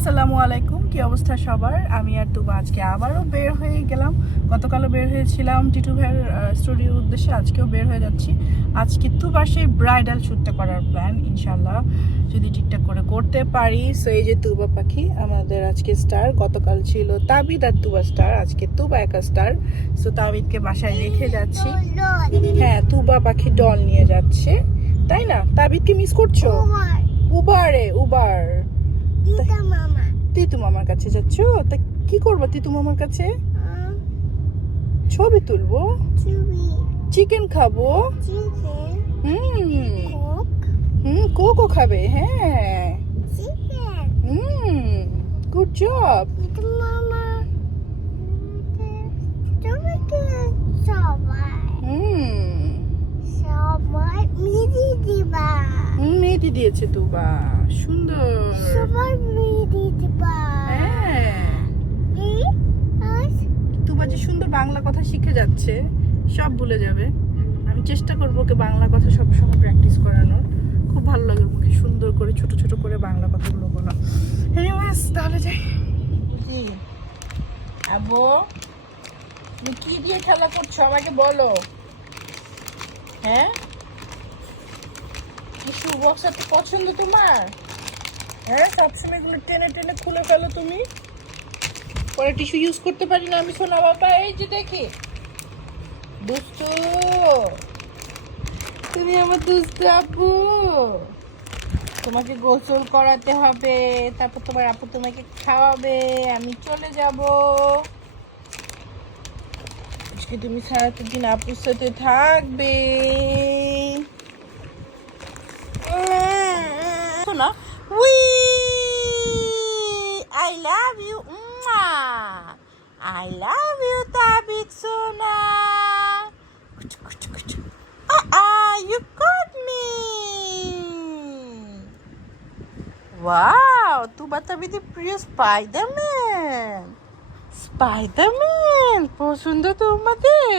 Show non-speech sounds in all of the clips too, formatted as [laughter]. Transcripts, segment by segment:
আসসালামু আলাইকুম কি অবস্থা সবার? আমি আর তুবা আজকে আবারও বের হয়ে গেলাম। গতকালও বের হয়েছিলাম টিটু ভাইয়ের স্টুডিওর উদ্দেশ্যে আজকেও বের হয়ে যাচ্ছি। আজকে তুবার সেই ব্রাইডাল শ্যুটটা করার প্ল্যান ইনশাল্লাহ যদি ঠিকঠাক করে করতে পারি। সো এই যে তুবা পাখি আমাদের আজকে স্টার গতকাল ছিল তাবিদ আর তুবা স্টার আজকে তুবা একা স্টার সো তাবিদকে বাসায় রেখে যাচ্ছি। হ্যাঁ তুবা পাখি ডল নিয়ে যাচ্ছে। তাই না? তাবিদকে মিস করছ? উবারে উবার তিতু মামার কাছে যাচ্ছ? তা কি করব তিতু মামার কাছে? ছবি তুলবো। চিকেন খাব। হুম। কোকো খাবে হ্যাঁ। হুম গুড জব হুম। মেহেদি দিয়েছে তুবা সুন্দর। সবাই হ্যাঁ। তুবা যে সুন্দর বাংলা কথা শিখে যাচ্ছে সব ভুলে যাবে। আমি চেষ্টা করব ওকে বাংলা কথা সবসময় প্র্যাকটিস করানোর। খুব ভালো লাগে মুখে সুন্দর করে ছোট ছোট করে বাংলা কথাগুলো বলা। এনিওয়েজ তাহলে যাই। কি? আবো তুমি কি দিয়ে খেলা করছ? আমাকে বলো। হ্যাঁ? বক্স এত পছন্দ তোমার? হ্যাঁ সবসময় এগুলো টেনে টেনে খুলে ফেলো তুমি। পরে টিস্যু ইউজ করতে পারি না আমি শোনা বাবা এই যে দেখি। দুষ্টু। তুমি আমার দুষ্টু আপু তোমাকে গোসল করাতে হবে, তারপর তোমার আপু তোমাকে খাওয়াবে, আমি চলে যাব। আজকে তুমি সারাটা দিন আপুর সাথে থাকবে। শোনা we I love you I love you Tabid সোনা Ah, you got me. Wow, tu বাতাবি দি প্রিয় স্পাইডারম্যান স্পাইডারম্যান পছন্দ তোমাদের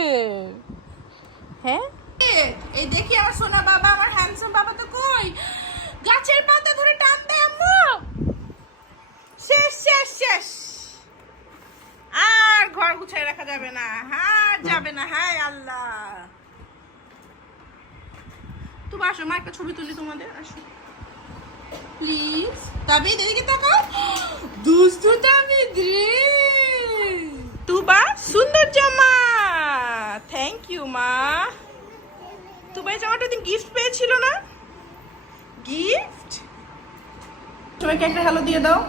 হ্যাঁ এই দেখি আমার সোনা বাবা আমার হ্যান্ডসাম বাবা তো কই গাছের পাতা ধরে টান দেয় আম্মু। শেষ শেষ শেষ। আর ঘর গুছাই রাখা যাবে না। হ্যাঁ যাবে না। হায় আল্লাহ। তুমি আসো, মা, একটা ছবি তুলি তোমাদের। আসো। প্লিজ তাবিদ এদিকে তাকাও। দুষ্টু তাবিদ রে তুবা, সুন্দর জামা। থ্যাংক ইউ মা। তুবা, এই জামাটা দিন গিফট পেয়েছিল না? গিফট সবাইকে একটা হ্যালো দিয়ে দাও।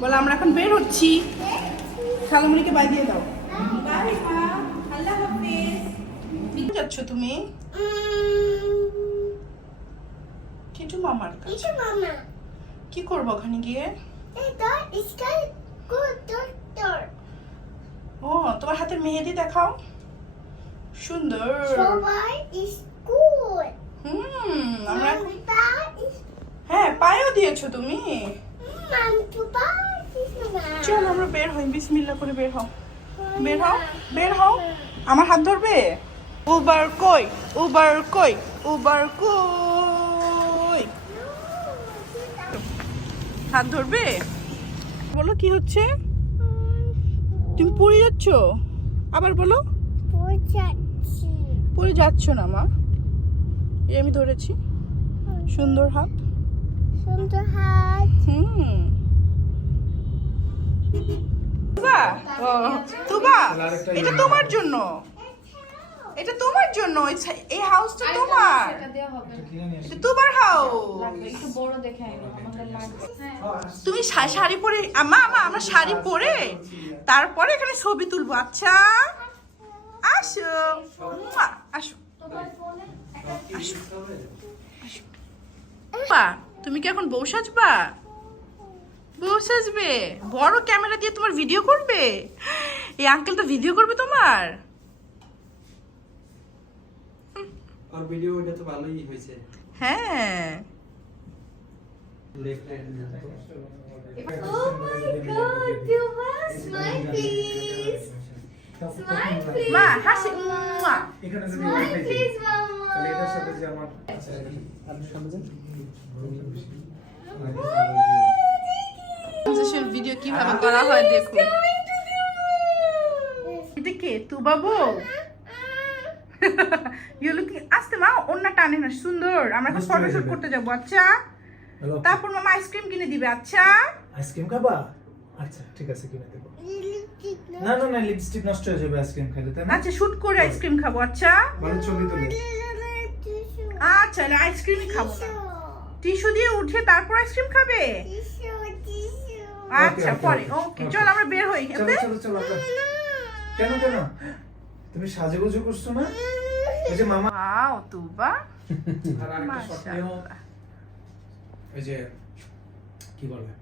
বলে আমরা এখন বের হচ্ছি। খালামুনিকে বাই দিয়ে দাও। যাচ্ছ তুমি? কিন্তু মামার কাছে। কি করব ওখানে গিয়ে? ও তোমার হাতের মেহেদি দেখাও। সুন্দর। হুম আমরা হ্যাঁ পায়েও দিয়েছ তুমি। চল আমরা বের হই বিসমিল্লা করে বের হও। বের হও বের হও। আমার হাত ধরবে? উবার কই উবার কই উবার কই। হাত ধরবে? বলো কি হচ্ছে? তুমি পড়ে যাচ্ছ? আবার বলো। পড়ে যাচ্ছ না মা? এই আমি ধরেছি। সুন্দর হাত। সুন্দর হাত। হুম। তুবা? ও, তুবা? এটা তোমার জন্য। এটা তোমার জন্য। এই হাউসটা তোমার। এটা তোমার হাউস লাগবে। তুমি শাড়ি পরে আমা আমা আমরা শাড়ি পরে তারপরে এখানে ছবি তুলবো। আচ্ছা। আসো। মুয়া, আসো আসো। আসো। বা, তুমি কি এখন বউ সাজবা? বউ সাজবে। বড় ক্যামেরা দিয়ে তোমার ভিডিও করবে? এই আঙ্কেল তো ভিডিও করবে তোমার? আর ভিডিও এটা তো ভালোই হয়েছে। হ্যাঁ। Left hand Oh. মা হাসি। Please, তাহলে এটার সাথে যে আমার আর সামনে যান ট্রানজিশন ভিডিও কীভাবে করা হয় দেখুন। এটা কে আস্তে মা টানে না সুন্দর। আমরা এখন ফটোশুট করতে যাব। আচ্ছা। তারপর মামা আইসক্রিম কিনে দিবে। আচ্ছা। আইসক্রিম খাবা? আচ্ছা ঠিক আছে কিনে দেবো। না না না লিপস্টিক নষ্ট হয়ে যাবে আইসক্রিম খেলে তাই না? আচ্ছা শুট করে আইসক্রিম খাব। আচ্ছা। ছবি তুলে। আচ্ছা আইসক্রিমই খাব না। টিস্যু দিয়ে উঠে তারপর আইসক্রিম খাবে? আচ্ছা পরে। ওকে চল আমরা বের হই চলো চলো চলো আমরা কেন কেন? তুমি সাজুগুজু করছ না? ওই যে মামা ওয়াও তুবা আর আরেকটা মাশাআল্লাহ। ওই যে কি বলে?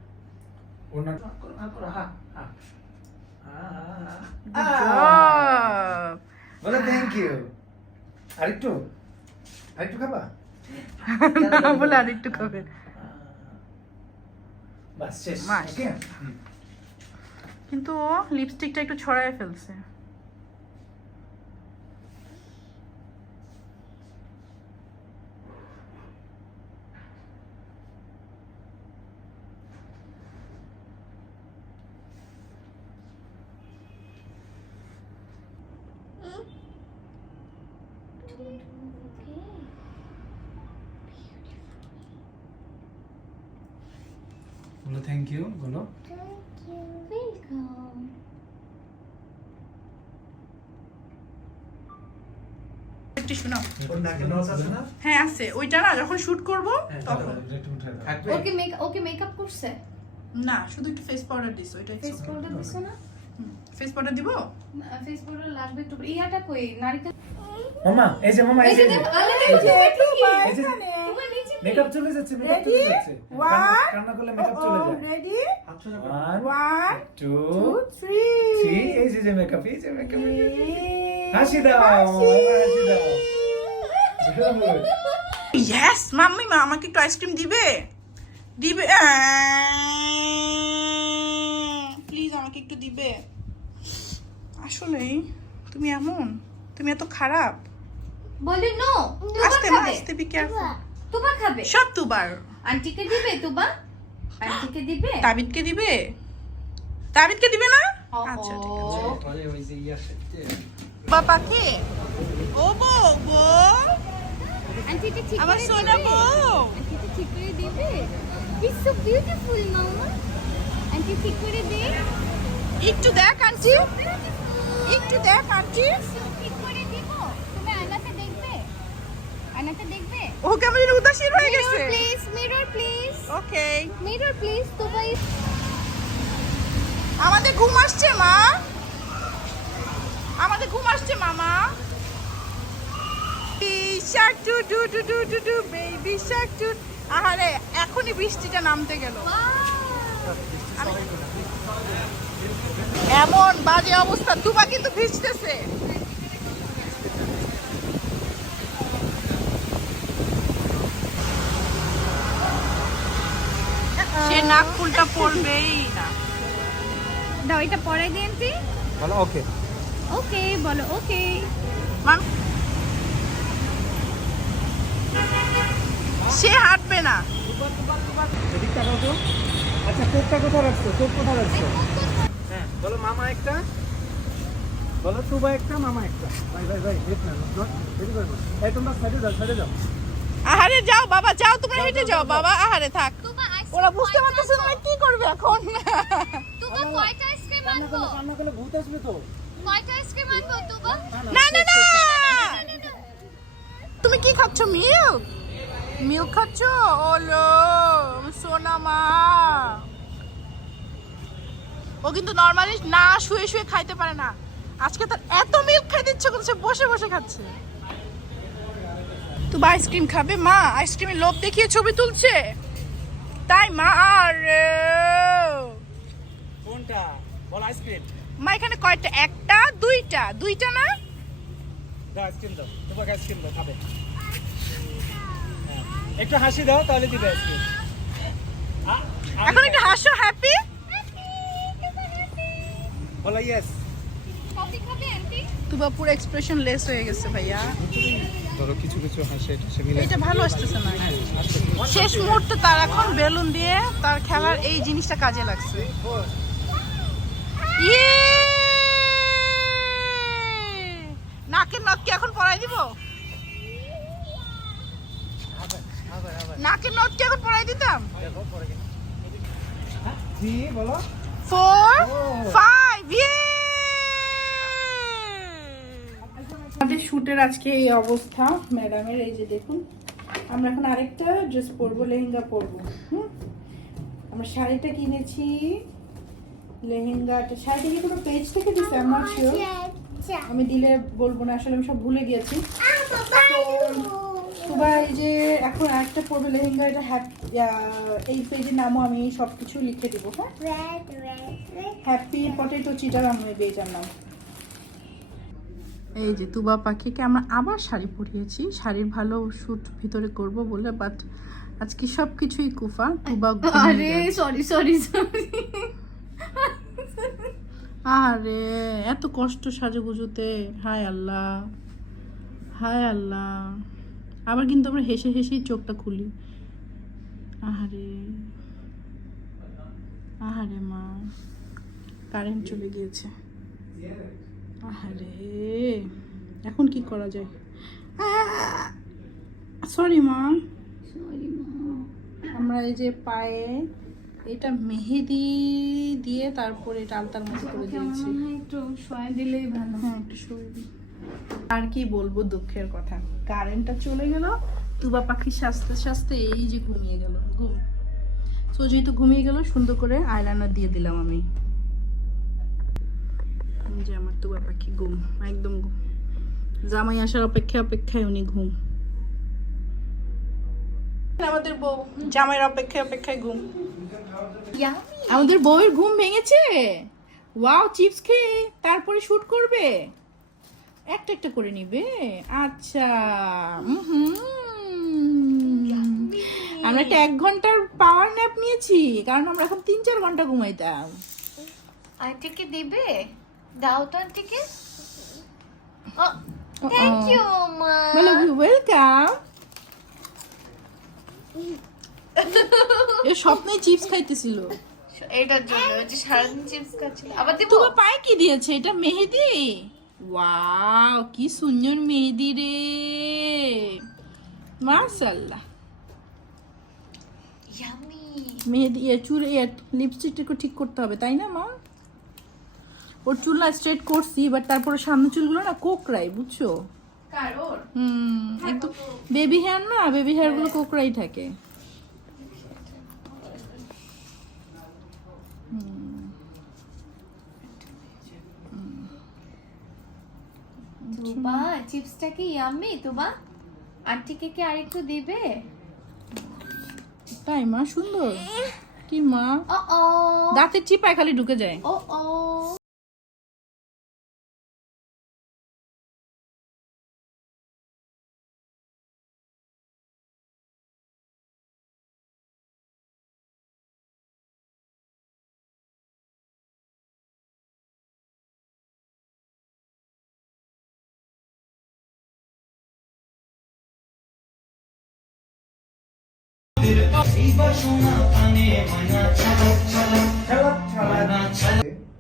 ওনা করো হা হা. বলে থ্যাংক ইউ আরেকটু? আরেকটু খাবা? না বলে আরেকটু খাবে। বাস শেষ কিন্তু ও লিপস্টিকটা একটু ছড়ায় ফেলছে। বলো থ্যাংক ইউ বলো। হ্যাঁ আছে। ওইটা না যখন শুট করব হ্যাঁ, তখন। ওকে মেক ওকে মেকআপ করছে? না শুধু একটু ফেস পাউডার দিস ওইটা ফেস পাউডার দিছো না? ফেস পাউডার দিব? ফেস পাউডার লাগবে একটু। ইয়াটা কই? নারকেল মামা এই যে মামা এই যে যে আলে দেখো একটু এই যে তোমার নিচে মেকআপ চলে যাচ্ছে মেকআপ চলে যাচ্ছে. কান্না করলে মেকআপ চলে যায়। রেডি আচ্ছা one one two three three এই যে যে মেকআপ এই যে মেকআপ হাসি দাও হাসি। দাও। ইয়েস মাম্মি মা আমাকে একটু আইসক্রিম দিবে? দিবে প্লিজ আমাকে একটু দিবে। আসলেই তুমি এমন? তুমি এত খারাপ? বলি নো আস্তে আস্তে বি কেয়ারফুল তুবা খাবে? সব তুবার। আন্টিকে দিবে তুবা? আন্টিকে দিবে? তাবিদকে দিবে? তাবিদকে দিবে না? আচ্ছা ঠিক ও। আছে বাবাকে ও ঠিক আমার করে সোনা? বউ ঠিক করে দিবে? ইটস সো বিউটিফুল মামা আন্টি ঠিক করে দে। একটু দেখ আন্টি। একটু দেখ আন্টি। ঠিক করে দিব। তুমি আয়নাতে দেখবে? আয়নাতে দেখবে? ও কেমন যেন উদাসীন হয়ে গেছে। Please mirror please okay mirror please তো ভাই আমাদের ঘুম আসছে মা। আমাদের ঘুম আসছে মামা। Shark doo doo doo doo doo doo baby shark doo. আহারে এখনই বৃষ্টিটা নামতে গেল। এমন বাজে অবস্থা তুবা কিন্তু ভিজতেছে সে নাক ফুলটা পড়বেই না দাও এটা পরাই দিন আন্টি বলো ওকে ওকে বলো ওকে সে হাঁটবে না তো আচ্ছা কোকটা কোথায় রাখছো কোক কোথায় রাখছো হ্যাঁ বলো মামা একটা বলো তুবা একটা মামা একটা ভাই ভাই ভাই হেট না এই তোমরা সাইডে যাও সাইডে যাও আহারে যাও বাবা যাও তোমরা হেঁটে যাও বাবা আহারে থাক ওরা বুঝতে পারতেছে না কি করবে এখন। তুবা কয়টা আইসক্রিম আনব? কান্না করলে ভূত আসবে তো। কয়টা আইসক্রিম আনব তুবা না না না তুমি কি খাচ্ছ মিল্ক? মিল্ক খাচ্ছ? ওলো সোনা মা। ও কিন্তু নর্মালি না শুয়ে শুয়ে খাইতে পারে না। আজকে তার এত মিল্ক খাইতে ইচ্ছে করছে বসে বসে খাচ্ছে। তুমি আইসক্রিম খাবে মা? আইসক্রিমের লোভ দেখিয়ে ছবি তুলছে? তাই মা আর কোনটা? বল আইসক্রিম মা এখানে কয়টা? একটা দুইটা। দুইটা না? দাও আইসক্রিম দাও। তোমাকে আইসক্রিম দাও খাবে। হ্যাঁ। একটু হাসি দাও তাহলে দিবে আইসক্রিম এখন একটু হাসো হ্যাপি। বলো ইয়েস তুবা পুরো এক্সপ্রেশন লেস হয়ে গেছে ভাইয়া। ধরো কিছু কিছু হাসি এটা মিলে এটা ভালো আসতেছে না। শেষ মুহূর্তে তার এখন বেলুন দিয়ে তার খেলার এই জিনিসটা কাজে লাগছে ইয়ে! নাকের নথ কি এখন পরাই দিব নাকের নথ কি এখন পরাই দিতাম ফোর. ফাইভ আমাদের শুটের আজকে এই অবস্থা, ম্যাডামের, এই যে দেখুন আমরা এখন আরেকটা ড্রেস পরবো লেহেঙ্গা পরবো হুম? আমরা শাড়িটা কিনেছি লেহেঙ্গাটা শাড়িটা কি কোনো পেজ থেকে দিছে? আমার শিওর আমি দিলে বলব না আসলে আমি সব ভুলে গিয়েছি। তোবা এই যে এখন আরেকটা পরবে লেহেঙ্গা এটা এই পেজের নামও আমি সব কিছু লিখে দেবো হ্যাঁ? হ্যাপি পটেটো চিটার আমি বেটার নাম। এই যে তুবা পাখিকে আমরা আবার শাড়ি পরিয়েছি। শাড়ির ভালো শ্যুট ভিতরে করব বলে বাট আজকে সব কিছুই কুফা তুবা আরে সরি সরি সরি আরে এত কষ্ট সাজুগুজুতে। হায় আল্লাহ হায় আল্লাহ। আবার কিন্তু আমরা হেসে হেসেই চোখটা খুলি। আহারে আহারে মা কারেন্ট চলে গিয়েছে। আহারে এখন কি করা যায়? সরি মা। আমরা এই যে পায়ে এটা মেহেদি দিয়ে তারপরে এটা আলতার মতো করে দিয়েছি। একটু শোয়া দিলেই ভালো। হ্যাঁ একটু সরিয়ে দিই। আর কি বলব দুঃখের কথা। কারেন্টটা চলে গেল তুবা পাখি সাজতে সাজতে এই যে ঘুমিয়ে গেল। ঘুম। তো যেহেতু ঘুমিয়ে গেল সুন্দর করে আইলাইনার দিয়ে দিলাম আমি। যে আমার তুবা পাখি ঘুম একদম ঘুম। জামাই আসার অপেক্ষা অপেক্ষায় উনি ঘুম। আমাদের বউ জামাইয়ের অপেক্ষায় অপেক্ষায় ঘুম। আমাদের বউয়ের ঘুম ভেঙেছে। ওয়াও চিপস খেয়ে তারপরে শুট করবে। একটা একটা করে নিবে। আচ্ছা আমরা একটা এক ঘণ্টার পাওয়ার ন্যাপ নিয়েছি কারণ আমরা এখন তিন চার ঘণ্টা ঘুমাইতাম। আন্টিকে দিবে? দাও তো আন্টিকে থ্যাংক ইউ মা বলো ওয়েলকাম এ স্বপ্নে চিপস খাইতেছিল। এটার জন্য ওই যে সারাদিন চিপস খাচ্ছিল। আবার দিব? তোমার পায়ে কি দিয়েছে এটা মেহেদি? ওয়াও কি সুন্দর মেহেদি রে। মাশাআল্লাহ। ইয়ামি মেহেদি এ চুল লিপস্টিকটাকে ঠিক করতে হবে তাই না মা? ওর চুল না স্ট্রেট করছি বাট তারপরে সামনে চুলগুলো না কোকড়াই বুঝছ? হুম একদম বেবি হেয়ার না বেবি হেয়ারগুলো কোকড়াই থাকে। তুবা চিপসটা কি ইয়ামি তুবা আন্টিকে কি আরেকটু দিবে? তাই মা সুন্দর। কি মা? দাঁতের চিপায় খালি ঢুকে যায়। ও ও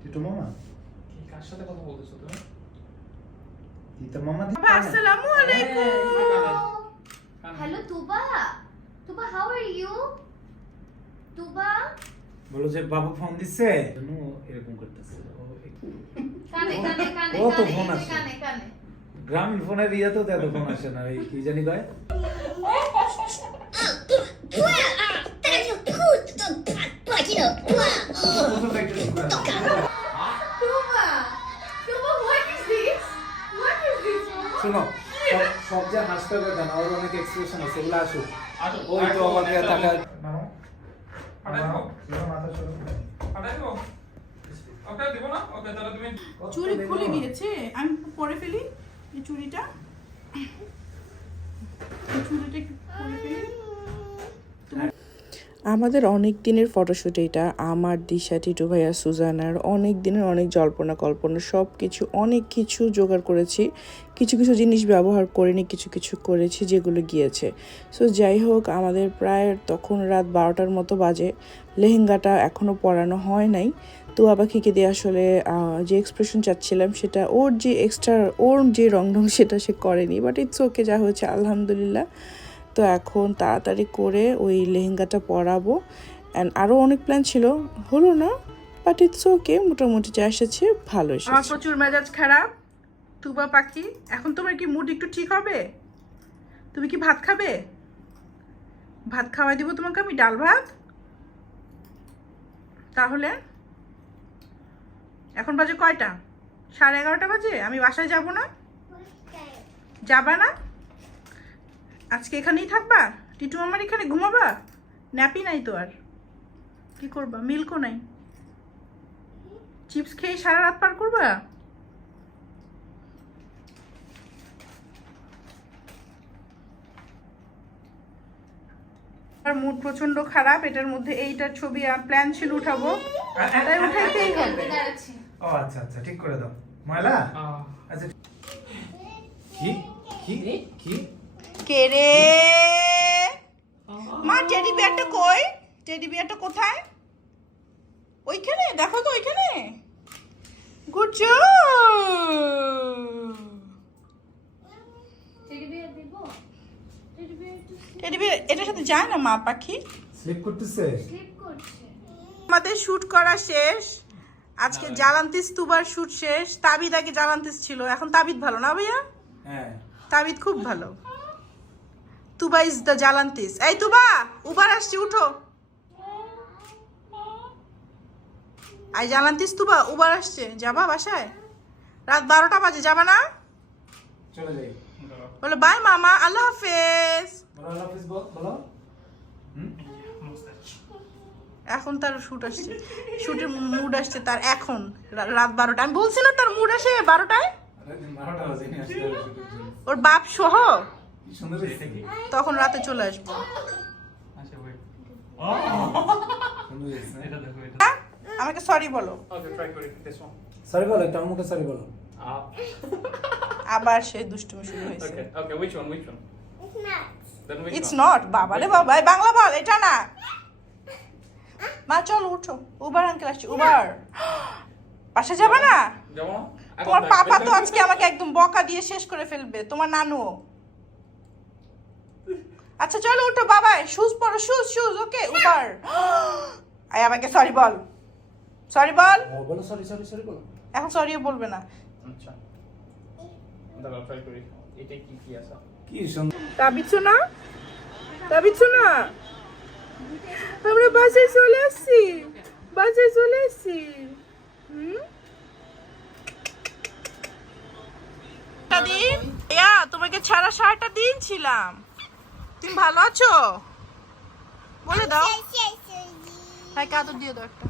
টিটু মামা? কার সাথে কথা বলতেছো তুমি? টিটু মামা আসসালামু আলাইকুম। Hello Tuba. Tuba how are you Tuba. বলো যে বাবু ফোন দিচ্ছে এরকম করতেছে। ও কানে কানে কানে ও তো ফোন। কানে কানে। গ্রামীণ ফোনের ইয়ে তো এত ফোন আসে না। এই কি জানি কয় Tuba Tuba what is this what is this শোনো সব- সব যে হাসতে হবে তা না ওর অনেক এক্সপ্রেশন আছে এগুলো আসুক। ওই তো আমাকে। টাকা পাঠাই দেবো? মাথা চলো পাঠাই দেবো? ওকে দিব না? ওকে তাহলে তুমি চুড়ি খুলে গিয়েছে আমি পরে ফেলি এই চুড়িটা। এই চুড়িটা একটু পরে ফেলি। আমাদের অনেক দিনের ফটোশ্যুট এটা, আমার, দিশা, টিটু ভাইয়া, সুজানার, অনেক দিনের অনেক জল্পনা কল্পনা সব কিছু অনেক কিছু জোগাড় করেছি। কিছু কিছু জিনিস ব্যবহার করিনি, কিছু কিছু করেছি যেগুলো গিয়েছে। সো যাই হোক, আমাদের প্রায় তখন রাত বারোটার মতো বাজে। লেহেঙ্গাটা এখনও পরানো হয় নাই। তো আবাখিকে দিয়ে আসলে যে এক্সপ্রেশন চাচ্ছিলাম সেটা, ওর যে এক্সট্রা ওর যে রং সেটা সে করেনি। বাট ইটস ওকে যা হয়েছে, আলহামদুলিল্লাহ। তো এখন তাড়াতাড়ি করে ওই লেহেঙ্গাটা পরাবো। অ্যান্ড আরও অনেক প্ল্যান ছিল। হলো না বাট ইটস ওকে মোটামুটি যা এসেছে ভালো এসেছে। আমার প্রচুর মেজাজ খারাপ। তুবা পাখি এখন তোমার কি মুড একটু ঠিক হবে? তুমি কি ভাত খাবে? ভাত খাওয়াই দিব তোমাকে আমি ডাল ভাত? তাহলে? এখন বাজে কয়টা? সাড়ে এগারোটা বাজে? আমি বাসায় যাব না? যাবা না? আজকে এখানেই থাকবা? টিটু আমার এখানে ঘুমাবা? ন্যাপি নাই তো আর। কি করবা? মিল্কও নাই। চিপস খেয়ে সারা রাত পার করবা? আর মুড প্রচণ্ড খারাপ এটার মধ্যে এইটার ছবি প্ল্যান ছিল উঠাবো। তাই উঠাইতেই হবে। ও আচ্ছা আচ্ছা ঠিক করে দাও। ময়লা? আচ্ছা কি? কি? কি? কে রে? মা টেডি বিয়ারটা কই? টেডি বিয়ারটা কোথায়? ওইখানে দেখো তো ওইখানে। গুড জব টেডি বিয়ার এটার সাথে যায় না মা পাখি? স্লিপ করতেছে? স্লিপ করছে। আমাদের শুট করা শেষ। আজকে জালান্তিস তুবার শুট শেষ। তাবিদ আগে জালান্তিস ছিল। এখন তাবিদ ভালো না ভাইয়া? হ্যাঁ। তাবিদ খুব ভালো। তুবা ইজ দ্য জালান্তিস এই তুবা উবার আসছি উঠো। আই জালান্তিস তুবা উবার আসছে। যাবা বাসায়? রাত বারোটা বাজে যাবা না? চলে যাই। বলো বাই মামা আল্লাহ হাফেজ। আল্লাহ হাফিজ বলো এখন তার শুট আসছে। শুটের মুড আসছে তার এখন রাত বারোটা। আমি বলছি না তার মুড আসে বারোটায়। ওর বাপ সহ? তখন রাতে চলে আসব। আচ্ছা হ্যাঁ? আমাকে সরি বলো. সরি বলো একটা মুখে সরি বলো. আবার সেই দুষ্টুমি শুরু হয়েছে। One, which one? It's not. It's? Not বাবা রে বাবা বাংলা বল এটা না। মা চল উঠো। উবার আঙ্কেল আসছে উবার পাশে যাবে না? যাব না? তোমার পাপা তো আজকে আমাকে একদম বকা দিয়ে শেষ করে ফেলবে তোমার নানু আচ্ছা চলো উঠো বাবাই। শুজ পরো শুজ শুজ ওকে উবার। [gasps] আয় আমাকে সরি বল। সরি বল। বলো সরি সরি সরি বলো। এখন সরিও বলবে না। আচ্ছা। দাঁড়াও ট্রাই করি। এটা কি কি আছে? কি সুন্দর। তাবিছো না তাবিছো না আমরা বাসায় চলে আসছি। বাসায় চলে আসছি। হুম? দিন ইয়া তোমাকে ছাড়া সারাটা দিন ছিলাম তুমি ভালো আছো? বলে দাও। হ্যাঁ কাতর দিয়ে দাও একটা।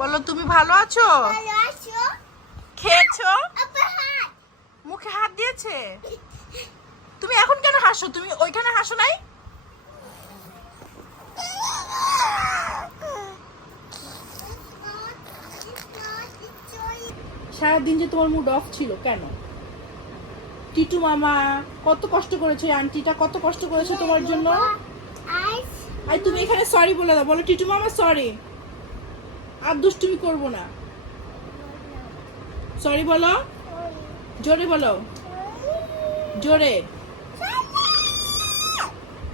বলো তুমি ভালো আছো? খেয়েছো? মুখে হাত দিয়েছে? তুমি এখন কেন হাসো? তুমি ওইখানে হাসো নাই? সারাদিন যে তোমার মুড অফ ছিল কেন? টিটু মামা কত কষ্ট করেছে আন্টিটা কত কষ্ট করেছে তোমার জন্য? আর তুমি এখানে সরি বলে দাও বলো টিটু মামা সরি আর দুষ্টুমি করব না। সরি বলো। জোরে বলো। জোরে।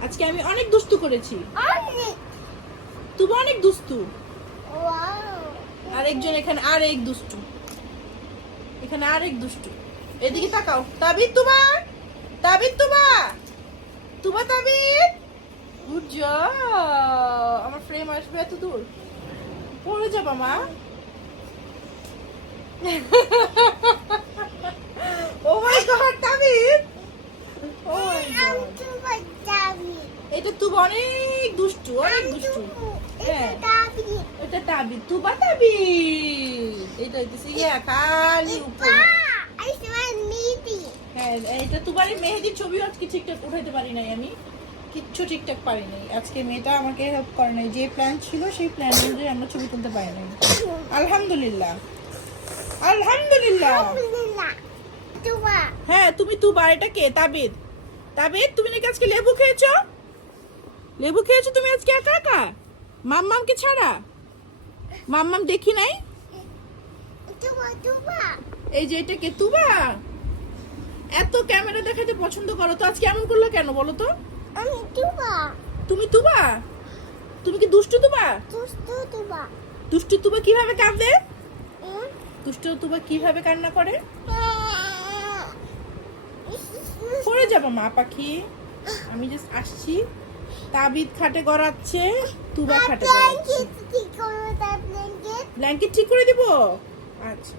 আজকে আমি অনেক দুষ্টু করেছি। তুমি অনেক দুষ্টু। আর একজন এখানে আর এক দুষ্টু। এখানে আর এক দুষ্টু। এদিকে তাকাও। তাবিদ তুবা তাবিদ তুবা তুবা তাবিদ গুড আমার ফ্রেম আসবে এত দূর। পড়ে যাবা মা। ও মাই গড তাবিদ ও মাই গড এটা তুবা অনেক দুষ্টু অনেক দুষ্টু। হ্যাঁ। এটা তাবিদ তুবা তাবিদ এটা হইতেছে ইয়া খালি উপরে। হ্যাঁ এটা তুবারের মেহেদির ছবি আজকে ঠিকঠাক উঠাইতে পারি নাই আমি। কিচ্ছু ঠিকঠাক পারিনি আজকে মেয়েটা আমাকে হেল্প করে নাই। যে প্ল্যান ছিল সেই প্ল্যান অনুযায়ী আমরা ছবি তুলতে পারি নাই। আলহামদুলিল্লাহ। আলহামদুলিল্লাহ। হ্যাঁ তুমি তুবা এটা কে? তাবিদ। তাবিদ তুমি নাকি আজকে লেবু খেয়েছো? লেবু খেয়েছো তুমি আজকে একা একা? মাম্মামকে ছাড়া? মাম্মাম দেখি নাই. এই যে এটা কে? তুবা? এত ক্যামেরা দেখাতে পছন্দ করো তো আজকে এমন করল কেন বলো তো? আমি tuba. তুমি তুবা? তুমি কি দুষ্টু তুবা? Tustu tuba. দুষ্টু তুবা কীভাবে কাঁদে? দুষ্টু তুবা কীভাবে কান্না করে? পড়ে যাব মা পাখি। আমি জাস্ট আসছি। তাবিদ খাটে গড়াচ্ছে তুবা খাটে গড়াচ্ছে? ব্ল্যাঙ্কেট ঠিক করে দিব? আচ্ছা।